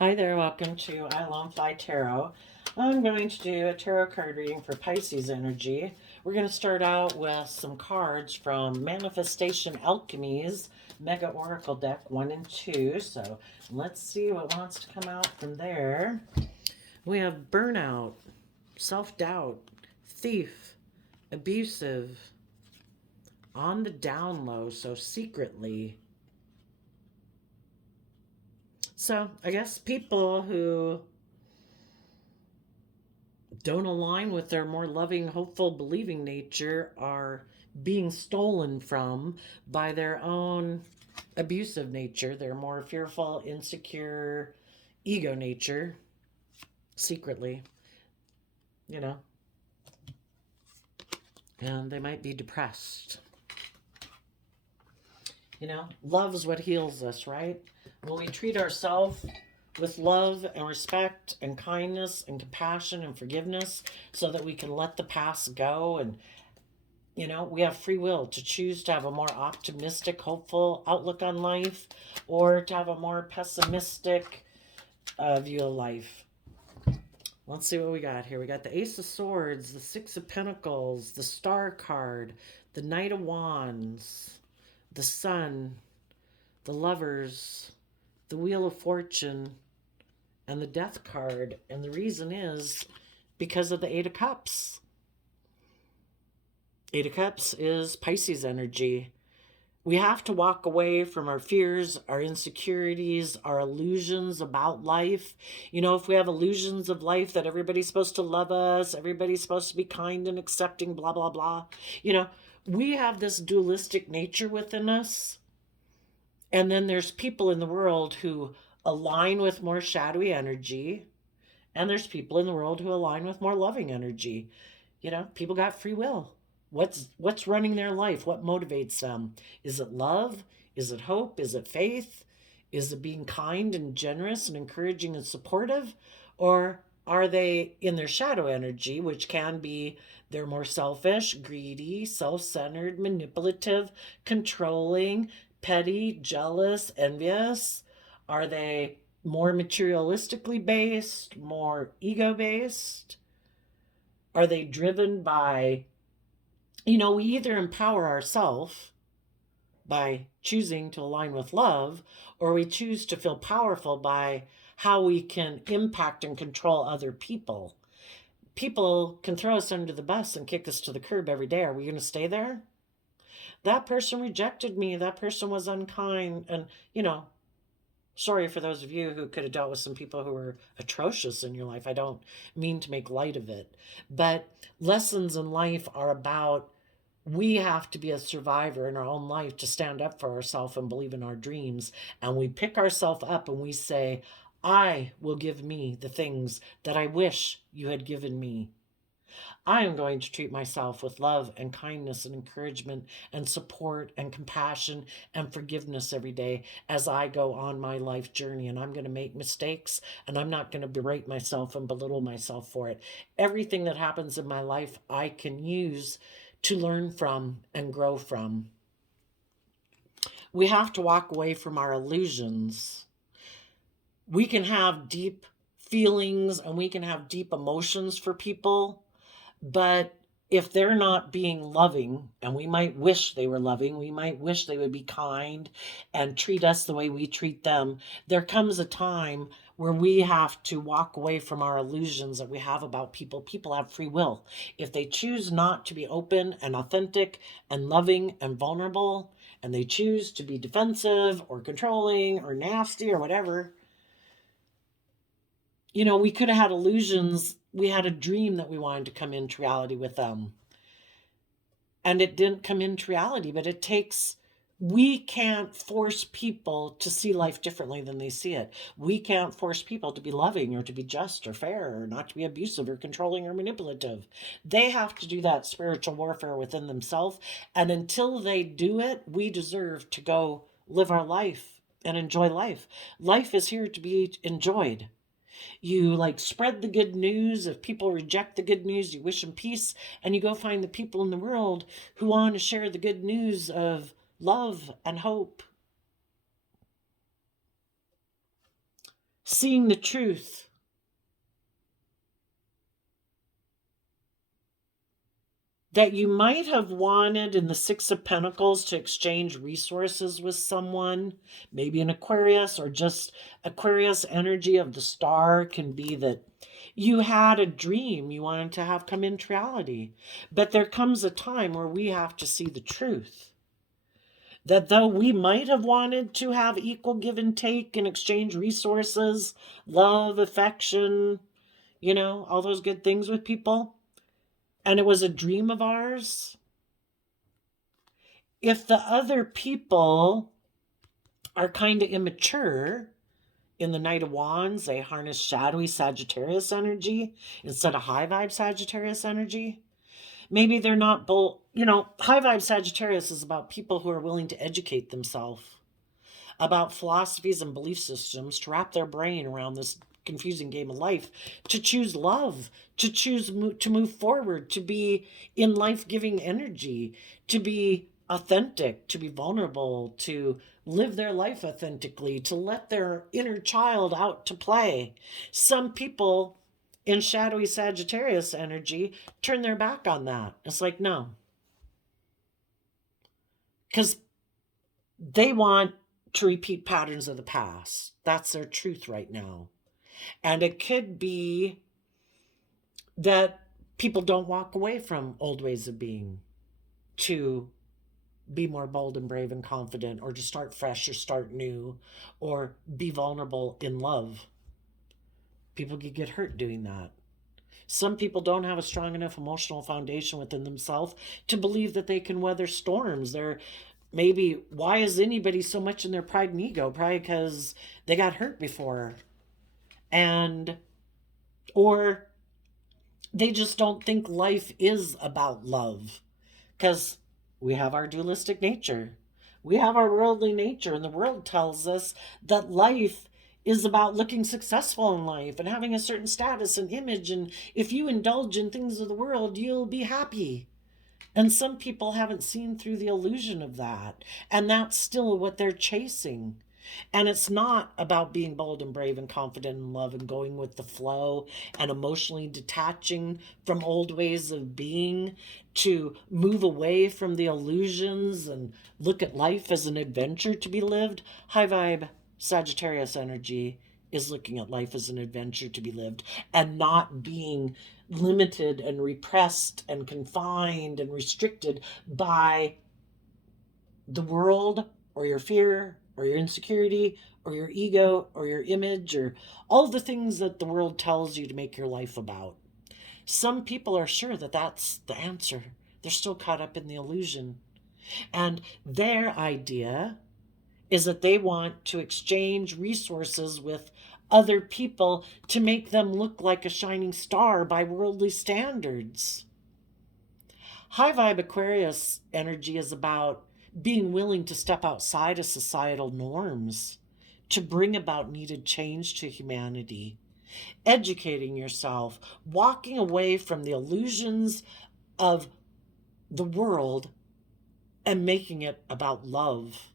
Hi there, welcome to I Lone Fly Tarot. I'm going to do a tarot card reading for Pisces energy. We're going to start out with some cards from Manifestation Alchemy's Mega Oracle deck 1 and 2. So let's see what wants to come out from there. We have burnout, self-doubt, thief, abusive, on the down low, so secretly. So I guess people who don't align with their more loving, hopeful, believing nature are being stolen from by their own abusive nature, their more fearful, insecure, ego nature, secretly, you know, and they might be depressed. You know, love is what heals us, right? When we treat ourselves with love and respect and kindness and compassion and forgiveness so that we can let the past go, and we have free will to choose to have a more optimistic, hopeful outlook on life or to have a more pessimistic view of life. Let's see what we got here. We got the Ace of Swords, the Six of Pentacles, the Star card, the Knight of Wands, the Sun, the Lovers, the Wheel of Fortune, and the Death card. And the reason is because of the Eight of Cups. Eight of Cups is Pisces energy. We have to walk away from our fears, our insecurities, our illusions about life. If we have illusions of life that everybody's supposed to love us, everybody's supposed to be kind and accepting, blah, blah, blah. We have this dualistic nature within us. And then there's people in the world who align with more shadowy energy. And there's people in the world who align with more loving energy. People got free will. What's running their life? What motivates them? Is it love? Is it hope? Is it faith? Is it being kind and generous and encouraging and supportive? Or are they in their shadow energy, which can be they're more selfish, greedy, self-centered, manipulative, controlling, petty, jealous, envious? Are they more materialistically based, more ego based? Are they driven by, we either empower ourselves by choosing to align with love, or we choose to feel powerful by how we can impact and control other people. People can throw us under the bus and kick us to the curb every day. Are we going to stay there? That person rejected me. That person was unkind. And, sorry for those of you who could have dealt with some people who were atrocious in your life. I don't mean to make light of it. But lessons in life are about, we have to be a survivor in our own life to stand up for ourselves and believe in our dreams. And we pick ourselves up and we say, I will give me the things that I wish you had given me. I am going to treat myself with love and kindness and encouragement and support and compassion and forgiveness every day as I go on my life journey. And I'm going to make mistakes, and I'm not going to berate myself and belittle myself for it. Everything that happens in my life, I can use to learn from and grow from. We have to walk away from our illusions. We can have deep feelings and we can have deep emotions for people, but if they're not being loving, and we might wish they were loving, we might wish they would be kind and treat us the way we treat them, there comes a time where we have to walk away from our illusions that we have about people. People have free will. If they choose not to be open and authentic and loving and vulnerable, and they choose to be defensive or controlling or nasty or whatever, we could have had illusions. We had a dream that we wanted to come into reality with them. And it didn't come into reality, but we can't force people to see life differently than they see it. We can't force people to be loving or to be just or fair or not to be abusive or controlling or manipulative. They have to do that spiritual warfare within themselves. And until they do it, we deserve to go live our life and enjoy life. Life is here to be enjoyed. You spread the good news. If people reject the good news, you wish them peace, and you go find the people in the world who want to share the good news of love and hope. seeing the truth. That you might have wanted in the Six of Pentacles to exchange resources with someone, maybe an Aquarius, or just Aquarius energy of the star can be that you had a dream you wanted to have come into reality. But there comes a time where we have to see the truth. That though we might have wanted to have equal give and take and exchange resources, love, affection, all those good things with people, and it was a dream of ours, if the other people are kind of immature, in the Knight of Wands, they harness shadowy Sagittarius energy instead of high vibe Sagittarius energy. Maybe they're not both, high vibe Sagittarius is about people who are willing to educate themselves about philosophies and belief systems to wrap their brain around this confusing game of life, to choose love, to choose to move forward, to be in life-giving energy, to be authentic, to be vulnerable, to live their life authentically, to let their inner child out to play. Some people in shadowy Sagittarius energy turn their back on that. It's like, no. Because they want to repeat patterns of the past. That's their truth right now. And it could be that people don't walk away from old ways of being to be more bold and brave and confident, or to start fresh or start new, or be vulnerable in love. People can get hurt doing that. Some people don't have a strong enough emotional foundation within themselves to believe that they can weather storms. They're maybe, why is anybody so much in their pride and ego? Probably because they got hurt before. Or they just don't think life is about love, because we have our dualistic nature. We have our worldly nature, and the world tells us that life is about looking successful in life and having a certain status and image. And if you indulge in things of the world, you'll be happy. And some people haven't seen through the illusion of that. And that's still what they're chasing. And it's not about being bold and brave and confident in love and going with the flow and emotionally detaching from old ways of being, to move away from the illusions and look at life as an adventure to be lived. High vibe Sagittarius energy is looking at life as an adventure to be lived and not being limited and repressed and confined and restricted by the world or your fear or your insecurity or your ego or your image or all the things that the world tells you to make your life about. Some people are sure that that's the answer. They're still caught up in the illusion. And their idea is that they want to exchange resources with other people to make them look like a shining star by worldly standards. High vibe Aquarius energy is about being willing to step outside of societal norms to bring about needed change to humanity, educating yourself, walking away from the illusions of the world and making it about love.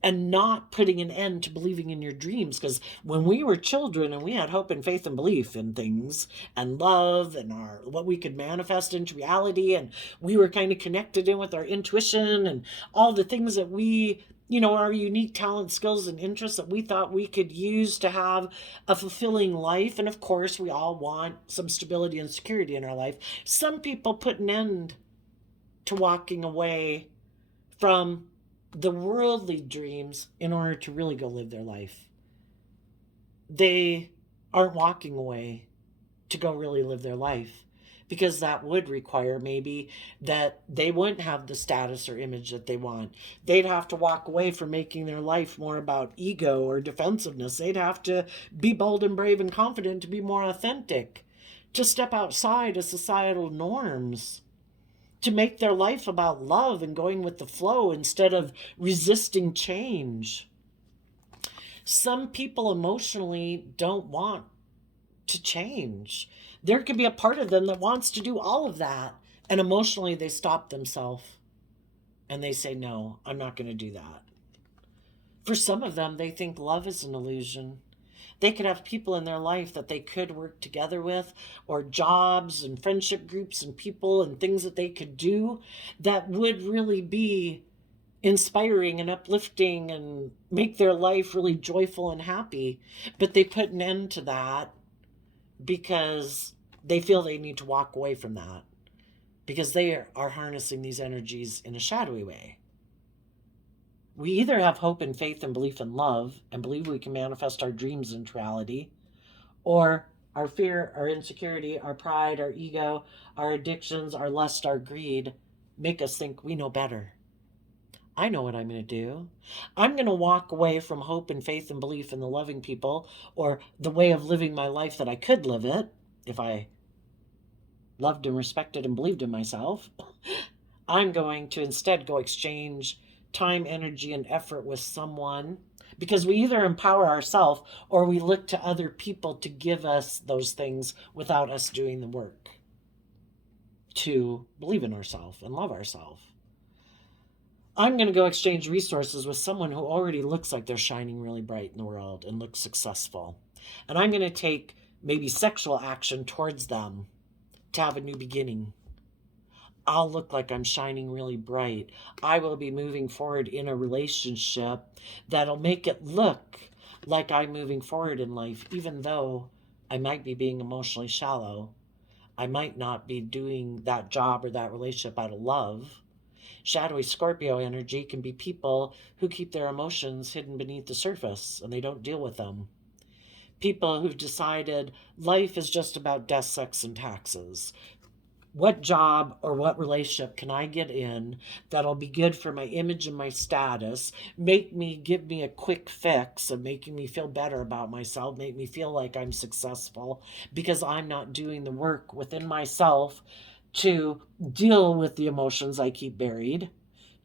And not putting an end to believing in your dreams. Because when we were children and we had hope and faith and belief in things and love and what we could manifest into reality, and we were kind of connected in with our intuition and all the things that we, our unique talent, skills, and interests that we thought we could use to have a fulfilling life. And of course, we all want some stability and security in our life. Some people put an end to walking away from the worldly dreams in order to really go live their life. They aren't walking away to go really live their life, because that would require maybe that they wouldn't have the status or image that they want. They'd have to walk away from making their life more about ego or defensiveness. They'd have to be bold and brave and confident to be more authentic, to step outside of societal norms, to make their life about love and going with the flow instead of resisting change. Some people emotionally don't want to change. There could be a part of them that wants to do all of that, and emotionally they stop themselves and they say, no, I'm not going to do that. For some of them, they think love is an illusion. They could have people in their life that they could work together with, or jobs and friendship groups and people and things that they could do that would really be inspiring and uplifting and make their life really joyful and happy. But they put an end to that because they feel they need to walk away from that because they are harnessing these energies in a shadowy way. We either have hope and faith and belief in love and believe we can manifest our dreams into reality, or our fear, our insecurity, our pride, our ego, our addictions, our lust, our greed make us think we know better. I know what I'm going to do. I'm going to walk away from hope and faith and belief in the loving people or the way of living my life that I could live it if I loved and respected and believed in myself. I'm going to instead go exchange time, energy, and effort with someone, because we either empower ourselves or we look to other people to give us those things without us doing the work to believe in ourselves and love ourselves. I'm going to go exchange resources with someone who already looks like they're shining really bright in the world and looks successful. And I'm going to take maybe sexual action towards them to have a new beginning. I'll look like I'm shining really bright. I will be moving forward in a relationship that'll make it look like I'm moving forward in life, even though I might be being emotionally shallow. I might not be doing that job or that relationship out of love. Shadowy Scorpio energy can be people who keep their emotions hidden beneath the surface and they don't deal with them. People who've decided life is just about death, sex, and taxes. What job or what relationship can I get in that'll be good for my image and my status, give me a quick fix of making me feel better about myself, make me feel like I'm successful because I'm not doing the work within myself to deal with the emotions I keep buried,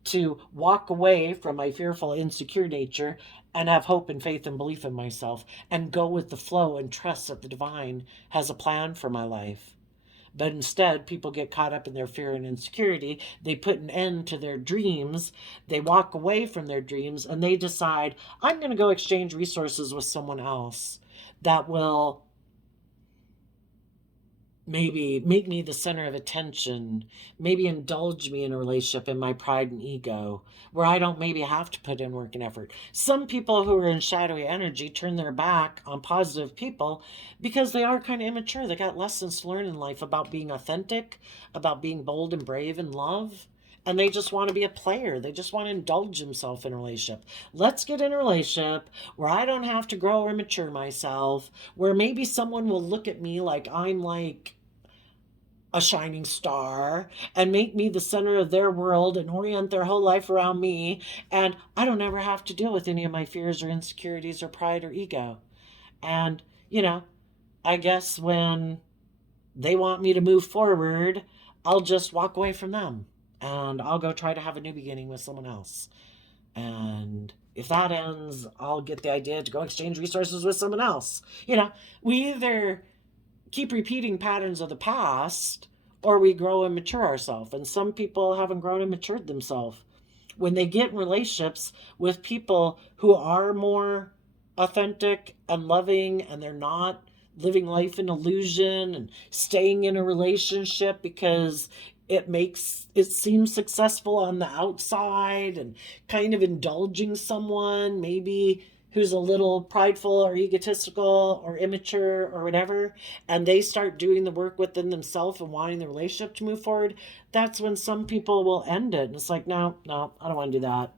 to walk away from my fearful, insecure nature and have hope and faith and belief in myself and go with the flow and trust that the divine has a plan for my life. But instead, people get caught up in their fear and insecurity. They put an end to their dreams. They walk away from their dreams and they decide, I'm going to go exchange resources with someone else that will maybe make me the center of attention, maybe indulge me in a relationship in my pride and ego, where I don't maybe have to put in work and effort. Some people who are in shadowy energy turn their back on positive people because they are kind of immature. They got lessons to learn in life about being authentic, about being bold and brave in love. And they just want to be a player. They just want to indulge themselves in a relationship. Let's get in a relationship where I don't have to grow or mature myself, where maybe someone will look at me like I'm like a shining star and make me the center of their world and orient their whole life around me. And I don't ever have to deal with any of my fears or insecurities or pride or ego. And, I guess when they want me to move forward, I'll just walk away from them and I'll go try to have a new beginning with someone else. And if that ends, I'll get the idea to go exchange resources with someone else. We either keep repeating patterns of the past or we grow and mature ourselves. And some people haven't grown and matured themselves. When they get in relationships with people who are more authentic and loving and they're not living life in illusion and staying in a relationship because it makes it seem successful on the outside and kind of indulging someone maybe who's a little prideful or egotistical or immature or whatever, and they start doing the work within themselves and wanting the relationship to move forward, that's when some people will end it. And it's like, no, I don't want to do that.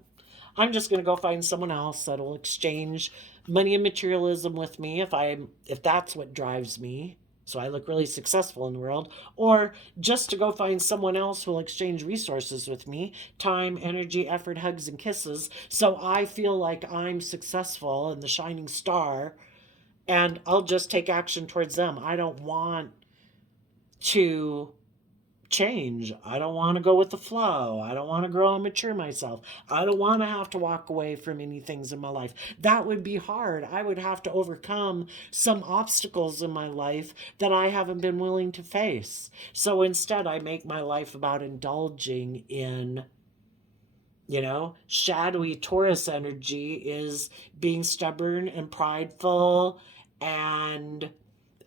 I'm just going to go find someone else that'll exchange money and materialism with me if that's what drives me, so I look really successful in the world, or just to go find someone else who will exchange resources with me, time, energy, effort, hugs, and kisses, so I feel like I'm successful and the shining star, and I'll just take action towards them. I don't want to change. I don't want to go with the flow. I don't want to grow and mature myself. I don't want to have to walk away from any things in my life. That would be hard. I would have to overcome some obstacles in my life that I haven't been willing to face. So instead, I make my life about indulging in You know, shadowy Taurus energy is being stubborn and prideful, and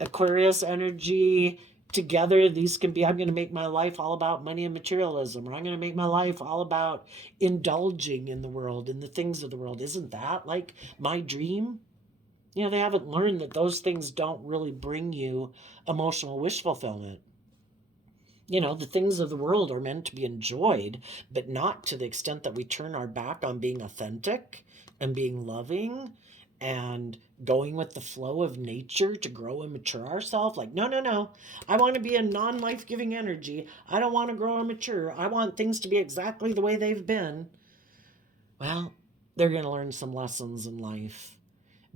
Aquarius energy. Together, these can be, I'm going to make my life all about money and materialism, or I'm going to make my life all about indulging in the world, in the things of the world. Isn't that like my dream? You know, they haven't learned that those things don't really bring you emotional wish fulfillment. You know, the things of the world are meant to be enjoyed, but not to the extent that we turn our back on being authentic and being loving and going with the flow of nature to grow and mature ourselves. Like, no, no, no. I want to be a non life giving energy. I don't want to grow and mature. I want things to be exactly the way they've been. Well, they're going to learn some lessons in life,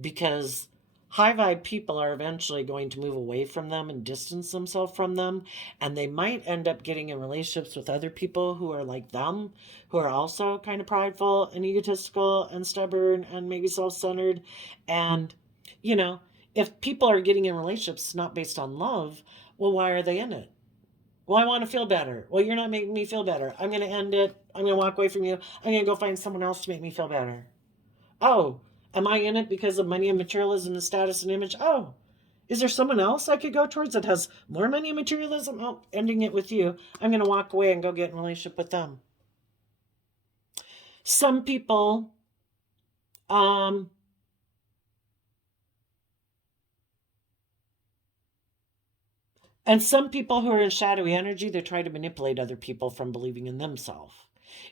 because high vibe people are eventually going to move away from them and distance themselves from them. And they might end up getting in relationships with other people who are like them, who are also kind of prideful and egotistical and stubborn and maybe self centered. And, you know, if people are getting in relationships not based on love, well, why are they in it? Well, I want to feel better. Well, you're not making me feel better. I'm going to end it. I'm going to walk away from you. I'm going to go find someone else to make me feel better. Oh, am I in it because of money and materialism and status and image? Oh, is there someone else I could go towards that has more money and materialism? Oh, ending it with you. I'm going to walk away and go get in a relationship with them. Some people, um, and some people who are in shadowy energy, they try to manipulate other people from believing in themselves.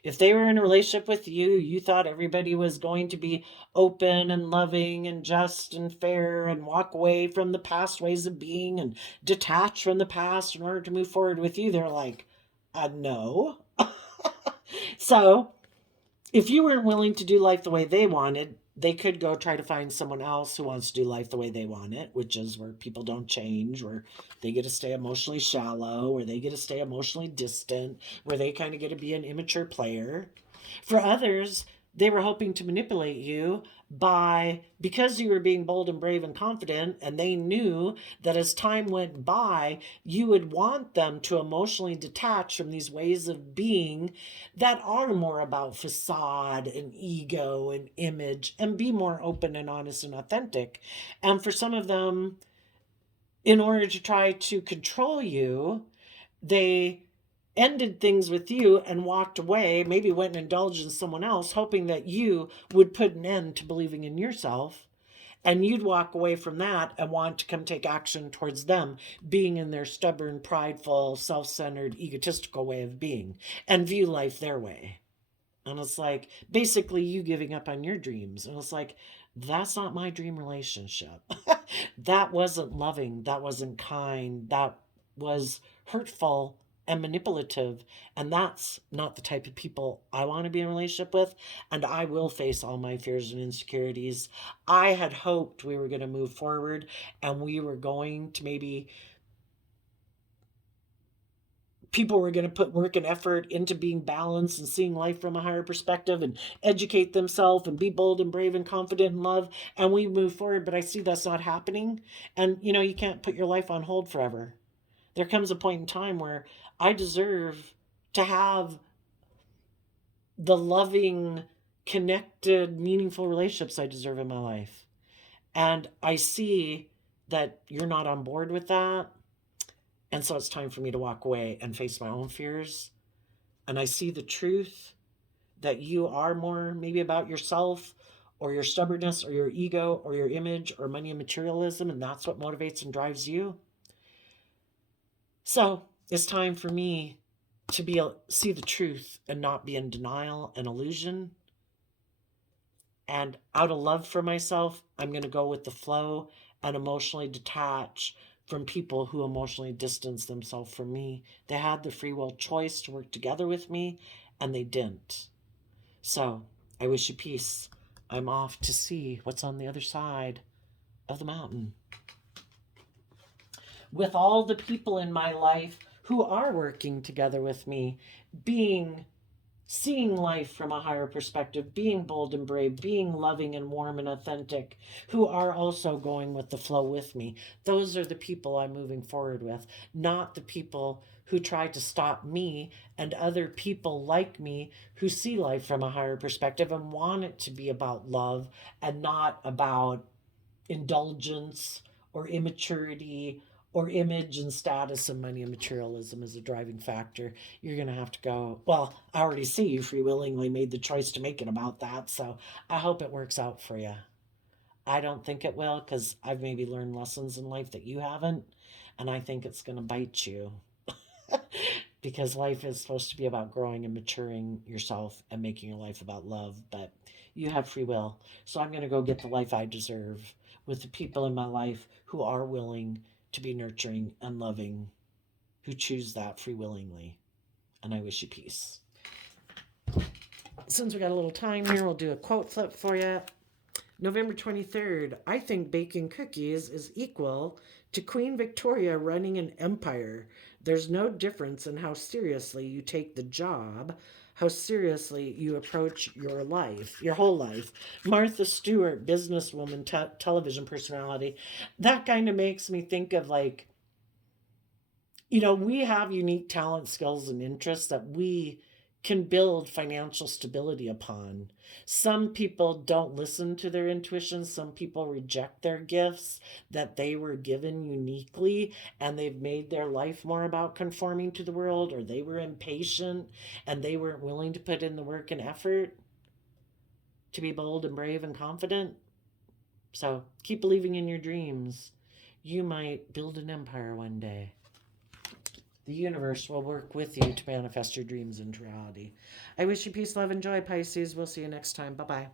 If they were in a relationship with you, you thought everybody was going to be open and loving and just and fair and walk away from the past ways of being and detach from the past in order to move forward with you. They're like, no. So if you weren't willing to do life the way they wanted, they could go try to find someone else who wants to do life the way they want it, which is where people don't change, where they get to stay emotionally shallow, where they get to stay emotionally distant, where they kind of get to be an immature player. For others, they were hoping to manipulate you by, because you were being bold and brave and confident, and they knew that as time went by, you would want them to emotionally detach from these ways of being that are more about facade and ego and image, and be more open and honest and authentic. And for some of them, in order to try to control you, they ended things with you and walked away, maybe went and indulged in someone else, hoping that you would put an end to believing in yourself. And you'd walk away from that and want to come take action towards them being in their stubborn, prideful, self centered, egotistical way of being and view life their way. And it's like basically you giving up on your dreams. And it's like, that's not my dream relationship. That wasn't loving. That wasn't kind. That was hurtful and manipulative. And that's not the type of people I want to be in a relationship with. And I will face all my fears and insecurities. I had hoped we were going to move forward and we were going to maybe people were going to put work and effort into being balanced and seeing life from a higher perspective and educate themselves and be bold and brave and confident in love, and we move forward. But I see that's not happening. And you know, you can't put your life on hold forever. There comes a point in time where I deserve to have the loving, connected, meaningful relationships I deserve in my life. And I see that you're not on board with that. And so it's time for me to walk away and face my own fears. And I see the truth that you are more maybe about yourself or your stubbornness or your ego or your image or money and materialism. And that's what motivates and drives you. So it's time for me to see the truth and not be in denial and illusion. And out of love for myself, I'm going to go with the flow and emotionally detach from people who emotionally distance themselves from me. They had the free will choice to work together with me, and they didn't. So I wish you peace. I'm off to see what's on the other side of the mountain. With all the people in my life who are working together with me, seeing life from a higher perspective, being bold and brave, being loving and warm and authentic, who are also going with the flow with me. Those are the people I'm moving forward with, not the people who try to stop me and other people like me who see life from a higher perspective and want it to be about love and not about indulgence or immaturity or image and status and money and materialism as a driving factor. You're going to have to go, well, I already see you free willingly made the choice to make it about that. So I hope it works out for you. I don't think it will because I've maybe learned lessons in life that you haven't. And I think it's going to bite you because life is supposed to be about growing and maturing yourself and making your life about love. But you have free will. So I'm going to go get the life I deserve with the people in my life who are willing to be nurturing and loving, who choose that free willingly. And I wish you peace. Since we got a little time here, we'll do a quote flip for you. November 23rd, I think baking cookies is equal to Queen Victoria running an empire. There's no difference in how seriously you take the job, how seriously you approach your life, your whole life. Martha Stewart, businesswoman, television personality. That kind of makes me think of like, we have unique talent, skills, and interests that we can build financial stability upon. Some people don't listen to their intuition. Some people reject their gifts that they were given uniquely, and they've made their life more about conforming to the world, or they were impatient and they weren't willing to put in the work and effort to be bold and brave and confident. So keep believing in your dreams. You might build an empire one day. The universe will work with you to manifest your dreams into reality. I wish you peace, love, and joy, Pisces. We'll see you next time. Bye-bye.